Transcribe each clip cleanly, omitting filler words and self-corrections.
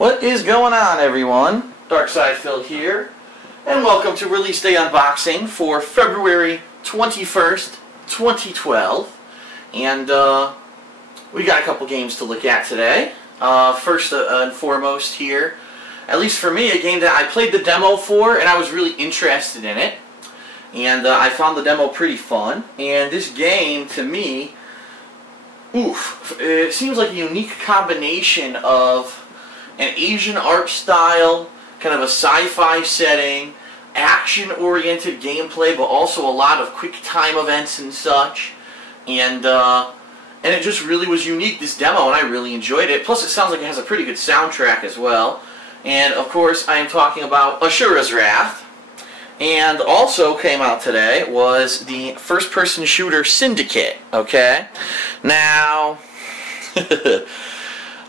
What is going on, everyone? Darkside Phil here, and welcome to Release Day Unboxing for February 21st, 2012. And we got a couple games to look at today. First and foremost here, at least for me, a game that I played the demo for, and I was really interested in it. And I found the demo pretty fun. And this game, to me, it seems like a unique combination of an Asian art style, kind of a sci-fi setting, action-oriented gameplay, but also a lot of quick time events and such. And it just really was unique, this demo, and I really enjoyed it. Plus, it sounds like it has a pretty good soundtrack as well. And, of course, I am talking about Asura's Wrath. And also came out today was the first-person shooter Syndicate, okay? Now,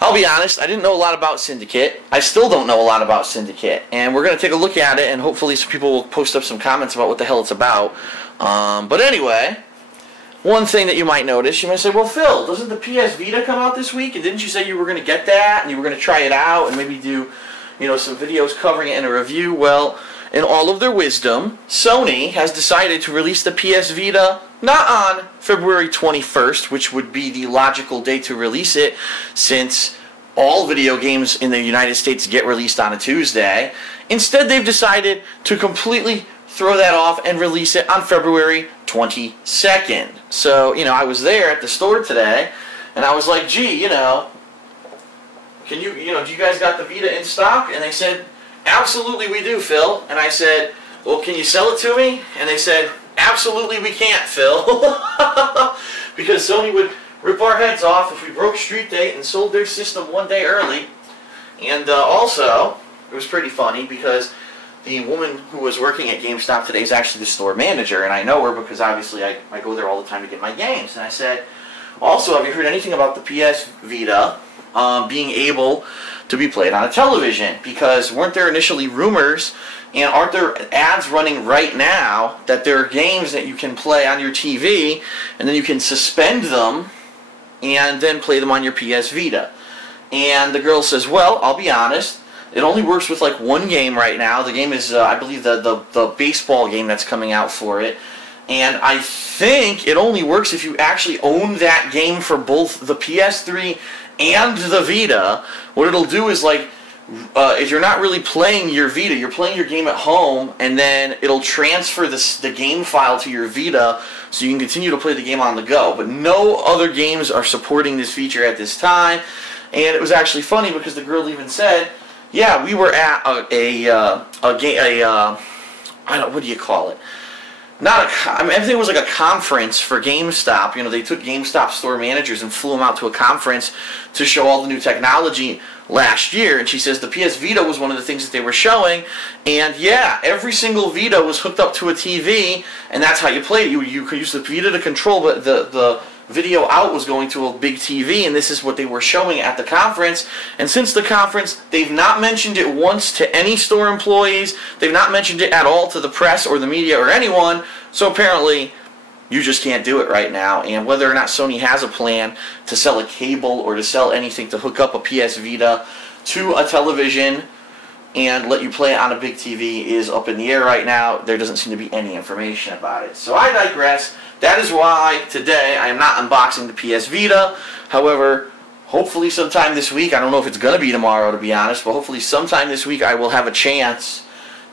I'll be honest, I didn't know a lot about Syndicate. I still don't know a lot about Syndicate. And we're going to take a look at it, and hopefully some people will post up some comments about what the hell it's about. But anyway, one thing that you might notice, you might say, well, Phil, doesn't the PS Vita come out this week? And didn't you say you were going to get that, and you were going to try it out, and maybe do, you know, some videos covering it in a review? Well, in all of their wisdom, Sony has decided to release the PS Vita not on February 21st, which would be the logical day to release it, since all video games in the United States get released on a Tuesday. Instead, they've decided to completely throw that off and release it on February 22nd. So, you know, I was there at the store today, and I was like, gee, you know, do you guys got the Vita in stock? And they said, absolutely we do, Phil. And I said, well, can you sell it to me? And they said, absolutely we can't, Phil. Because Sony would rip our heads off if we broke street date and sold their system one day early. And also, it was pretty funny because the woman who was working at GameStop today is actually the store manager, and I know her because obviously I go there all the time to get my games. And I said, also, have you heard anything about the PS Vita being able to be played on a television? Because weren't there initially rumors, and aren't there ads running right now that there are games that you can play on your TV and then you can suspend them and then play them on your PS Vita? And the girl says, well, I'll be honest, it only works with like one game right now. The game is, I believe, the baseball game that's coming out for it. And I think it only works if you actually own that game for both the PS3 and the Vita. What it'll do is, like, if you're not really playing your Vita, you're playing your game at home, and then it'll transfer the game file to your Vita so you can continue to play the game on the go. But no other games are supporting this feature at this time. And it was actually funny because the girl even said, yeah, we were at what do you call it? I mean, everything was like a conference for GameStop. You know, they took GameStop store managers and flew them out to a conference to show all the new technology last year. And she says the PS Vita was one of the things that they were showing. And yeah, every single Vita was hooked up to a TV, and that's how you played it. You could use the Vita to control, but the video out was going to a big TV, and this is what they were showing at the conference. And since the conference, they've not mentioned it once to any store employees. They've not mentioned it at all to the press or the media or anyone. So apparently, you just can't do it right now. And whether or not Sony has a plan to sell a cable or to sell anything to hook up a PS Vita to a television and let you play it on a big TV is up in the air right now. There doesn't seem to be any information about it. So I digress. That is why today I am not unboxing the PS Vita. However, hopefully sometime this week, I don't know if it's going to be tomorrow to be honest, but hopefully sometime this week I will have a chance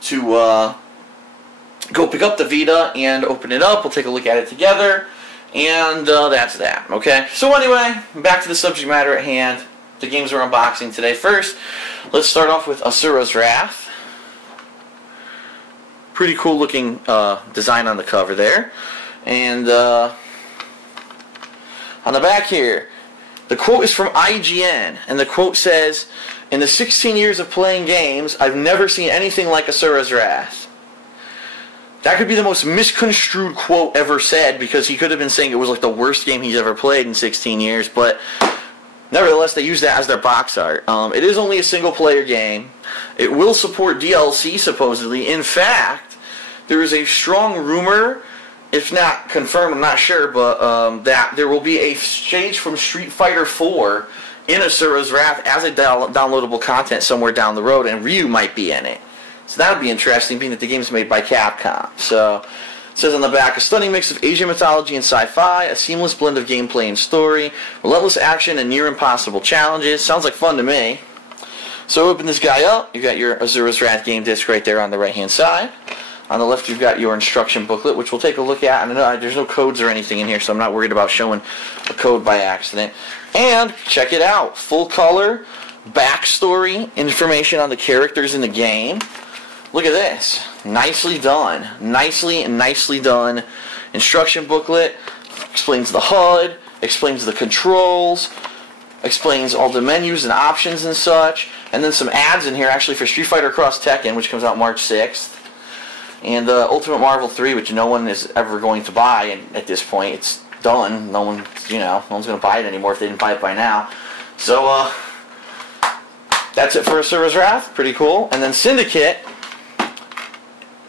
to go pick up the Vita and open it up. We'll take a look at it together, and that's that, okay? So anyway, back to the subject matter at hand, the games we're unboxing today. First, let's start off with Asura's Wrath. Pretty cool looking design on the cover there. And on the back here, the quote is from IGN, and the quote says, in the 16 years of playing games, I've never seen anything like Asura's Wrath. That could be the most misconstrued quote ever said, because he could have been saying it was like the worst game he's ever played in 16 years, but nevertheless, they use that as their box art. It is only a single-player game. It will support DLC, supposedly. In fact, there is a strong rumor if not confirmed, I'm not sure, but that there will be a stage from Street Fighter 4 in Asura's Wrath as a downloadable content somewhere down the road, and Ryu might be in it. So that would be interesting, being that the game is made by Capcom. So it says on the back, a stunning mix of Asian mythology and sci-fi, a seamless blend of gameplay and story, relentless action and near impossible challenges. Sounds like fun to me. So open this guy up. You got your Asura's Wrath game disc right there on the right-hand side. On the left, you've got your instruction booklet, which we'll take a look at. And there's no codes or anything in here, so I'm not worried about showing a code by accident. And check it out. Full color, backstory, information on the characters in the game. Look at this. Nicely done. Nicely done. Instruction booklet. Explains the HUD. Explains the controls. Explains all the menus and options and such. And then some ads in here actually for Street Fighter Cross Tekken, which comes out March 6th. And Ultimate Marvel 3, which no one is ever going to buy, and at this point it's done. No one, no one's going to buy it anymore if they didn't buy it by now. So that's it for Asura's Wrath. Pretty cool. And then Syndicate.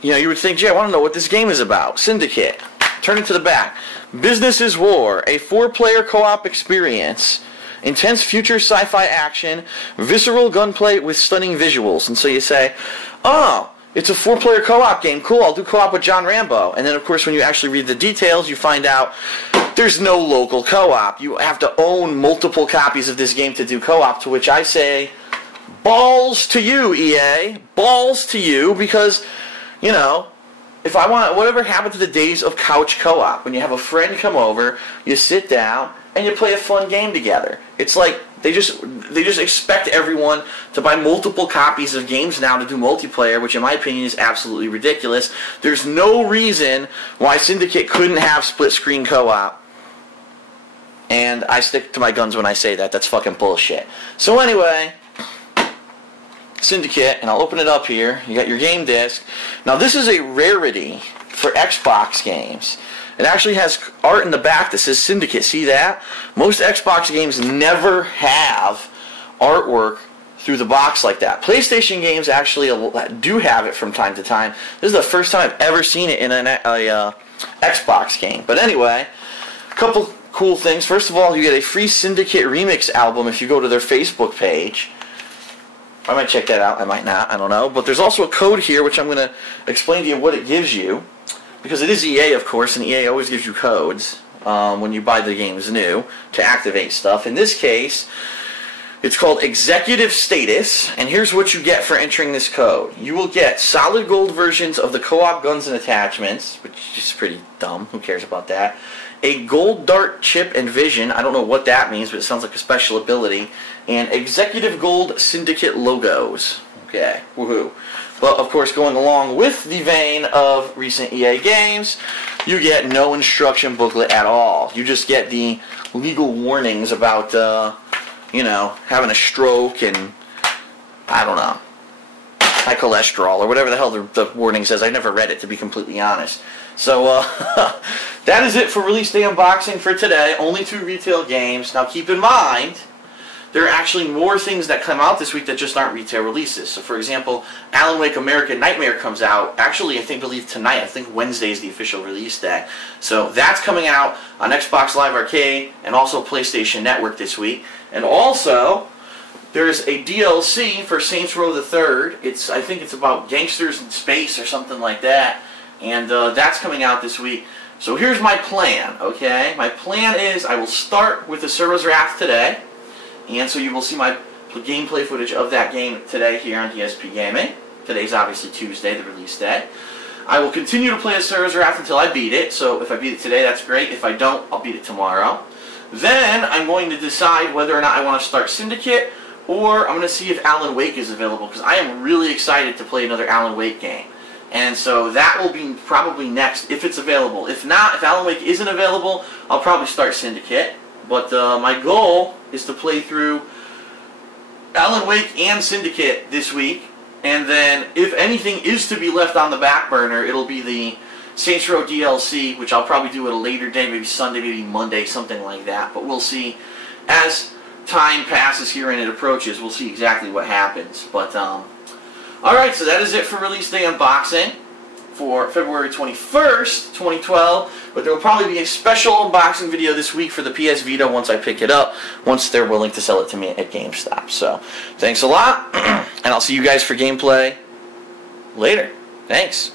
You would think, gee, I want to know what this game is about. Syndicate. Turn it to the back. Business is War, a 4-player co-op experience. Intense future sci-fi action, visceral gunplay with stunning visuals. And so you say, oh, it's a 4-player co-op game. Cool, I'll do co-op with John Rambo. And then, of course, when you actually read the details, you find out there's no local co-op. You have to own multiple copies of this game to do co-op, to which I say, balls to you, EA. Balls to you, because, if I want, whatever happened to the days of couch co-op, when you have a friend come over, you sit down, and you play a fun game together. It's like they just expect everyone to buy multiple copies of games now to do multiplayer, which in my opinion is absolutely ridiculous. There's no reason why Syndicate couldn't have split screen co-op. And I stick to my guns when I say that. That's fucking bullshit. So anyway, Syndicate, and I'll open it up here. You got your game disc. Now this is a rarity for Xbox games. It actually has art in the back that says Syndicate. See that? Most Xbox games never have artwork through the box like that. PlayStation games actually do have it from time to time. This is the first time I've ever seen it in an Xbox game. But anyway, a couple cool things. First of all, you get a free Syndicate Remix album if you go to their Facebook page. I might check that out. I might not. I don't know. But there's also a code here, which I'm going to explain to you what it gives you. Because it is EA, of course, and EA always gives you codes when you buy the games new to activate stuff. In this case, it's called Executive Status, and here's what you get for entering this code. You will get solid gold versions of the co-op guns and attachments, which is pretty dumb. Who cares about that? A gold dart chip and vision. I don't know what that means, but it sounds like a special ability. And Executive Gold Syndicate logos. Okay, woohoo. But, of course, going along with the vein of recent EA games, you get no instruction booklet at all. You just get the legal warnings about, having a stroke and, I don't know, high cholesterol or whatever the hell the warning says. I never read it, to be completely honest. So, that is it for release day unboxing for today. Only 2 retail games. Now, keep in mind, there are actually more things that come out this week that just aren't retail releases. So, for example, Alan Wake American Nightmare comes out, actually, I believe tonight. I think Wednesday is the official release day. So, that's coming out on Xbox Live Arcade and also PlayStation Network this week. And also, there's a DLC for Saints Row the Third. I think it's about gangsters in space or something like that. And that's coming out this week. So, here's my plan, okay? My plan is I will start with Asura's Wrath today. And so you will see my gameplay footage of that game today here on DSPGaming. Today's obviously Tuesday, the release day. I will continue to play Asura's Wrath until I beat it. So if I beat it today, that's great. If I don't, I'll beat it tomorrow. Then I'm going to decide whether or not I want to start Syndicate, or I'm going to see if Alan Wake is available, because I am really excited to play another Alan Wake game. And so that will be probably next if it's available. If not, if Alan Wake isn't available, I'll probably start Syndicate. But my goal is to play through Alan Wake and Syndicate this week. And then, if anything is to be left on the back burner, it'll be the Saints Row DLC, which I'll probably do at a later day, maybe Sunday, maybe Monday, something like that. But we'll see. As time passes here and it approaches, we'll see exactly what happens. But, alright, so that is it for Release Day Unboxing. for February 21st, 2012, but there will probably be a special unboxing video this week for the PS Vita once I pick it up, once they're willing to sell it to me at GameStop. So, thanks a lot, and I'll see you guys for gameplay later. Thanks.